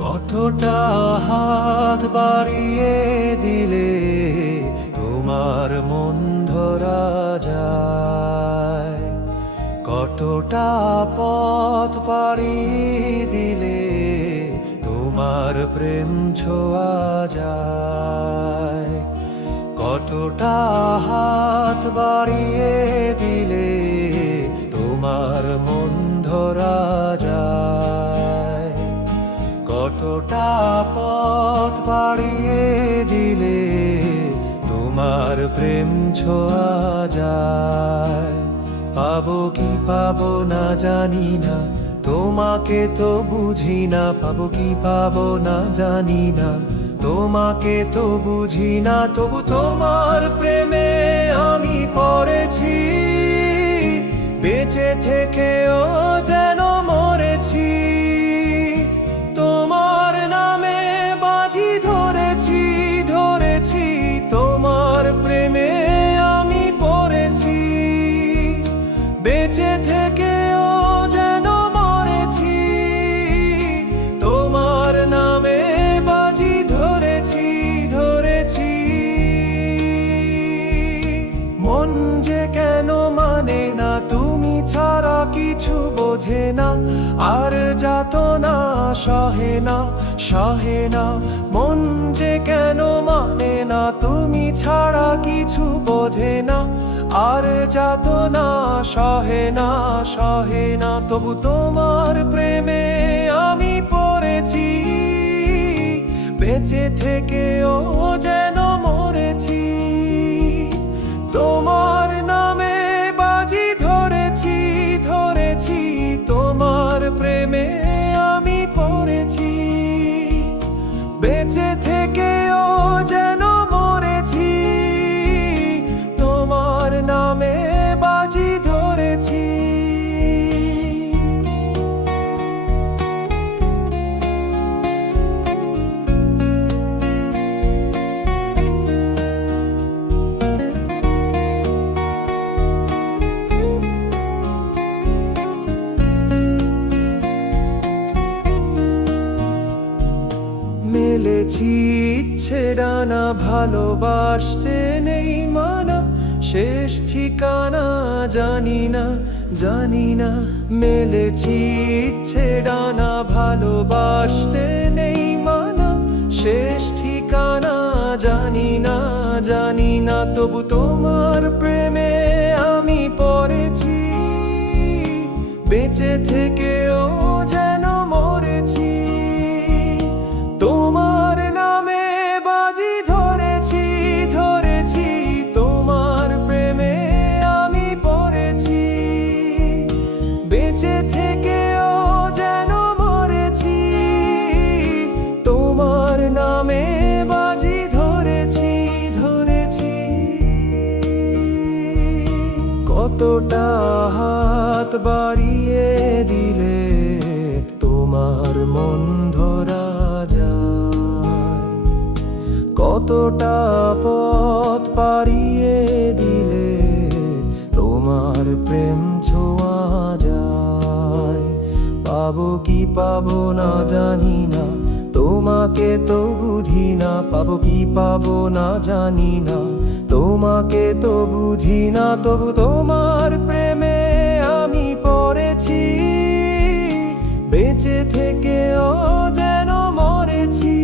কতটা হাত বাড়িয়ে দিলে তোমার মন ধরা যায়, কতটা পথ পাড়ি দিলে তোমার প্রেম ছোঁয়া যায়, কতটা হাত বাড়িয়ে দিলে তোমার মন ধরা যায়, কতটা পথ বাড়িয়ে দিলে তোমার প্রেম ছোঁয়া যায়। পাবো কি পাবো না জানি না, তোমাকে তো বুঝি না, পাবো কি পাবো না জানি না, তোমাকে তো বুঝি না, তবু তোমার প্রেমে আমি পড়েছি, বেঁচে থেকেও যেন মরেছি, তোমার নামে বাজি ধরেছি ধরেছি, তোমার প্রেমে আমি পড়েছি, বেঁচে থেকেও যেন মরেছি, তোমার নামে বাজি ধরেছি ধরেছি। মন যে কেন মানে না, তুমি ছাড়া কিছু বোঝে না, আর যাতনা সহে না সহে না, মন যে কেন মানে না, তুমি ছাড়া কিছু বোঝে না, আর যাতনা সহে না সহে না, তবু তোমার প্রেমে আমি পড়েছি, বেঁচে থেকেও যেন মরেছি, তোমার নামে বাজি ধরেছি ধরেছি, তোমার প্রেমে আমি পড়েছি, বেঁচে থেকেও যেন মরেছি, তোমার নামে বাজি ধরেছি। মেলেছি ইচ্ছে ডানা, ভালোবাসতে নেই মানা, শেষ ঠিকানা জানি না জানি না, মেলেছি ইচ্ছে ডানা, ভালোবাসতে নেই মানা, শেষ ঠিকানা জানি না জানি না, তবু তোমার প্রেমে আমি পড়েছি, বেঁচে থেকেও যেন মরেছি, তোমার নামে বাজি ধরেছি ধরেছি, তোমার প্রেমে আমি পড়েছি, বেঁচে থেকেও যেন মরেছি, তোমার নামে বাজি ধরেছি ধরেছি। কতটা হাত বাড়িয়ে দিলে তোমার মন ধরা যায়, কতটা পথ পাড়িয়ে দিলে তোমার প্রেম ছোঁয়া যায়, পাবো কি পাবো না জানি না, তোমাকে তো বুঝি না, পাবো কি পাবো না জানি না, তোমাকে তো বুঝি না, তবু তোমার প্রেমে আমি পড়েছি, বেঁচে থেকেও যেন মরেছি।